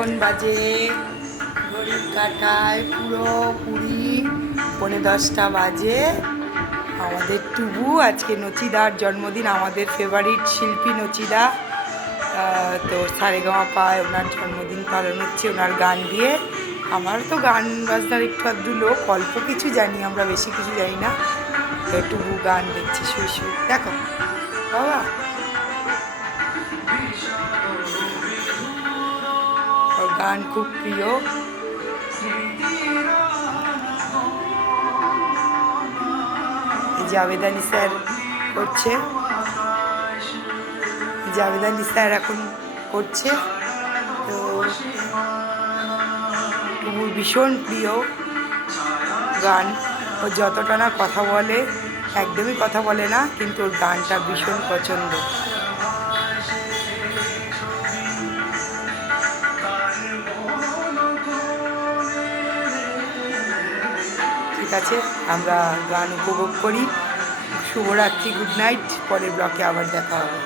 এখন বাজে ঘড়ির কাঁটায় পুরোপুরি 10:45 বাজে। আমাদের টুবু আজকে নচিদার জন্মদিন, আমাদের ফেভারিট শিল্পী নচিদা। তো সারেগামাপায় ওনার জন্মদিন পালন হচ্ছে ওনার গান দিয়ে। আমার তো গান বাজনার একটু আধটু লোক, অল্প কিছু জানি, আমরা বেশি কিছু জানি না। তো টুবু গান দেখছে শুয়ে শুয়ে, দেখো বাবা ওর গান খুব প্রিয়। জাভেদ আলী স্যার করছে, জাভেদ আলী স্যার এখন করছে। তো টুবুর ভীষণ প্রিয় গান। ও যতটা না কথা বলে, একদমই কথা বলে না, কিন্তু ওর গানটা ভীষণ পছন্দ। ঠিক আছে, আমরা গান উপভোগ করি। শুভরাত্রি, গুড নাইট। পরের ব্লকে আবার দেখা হবে।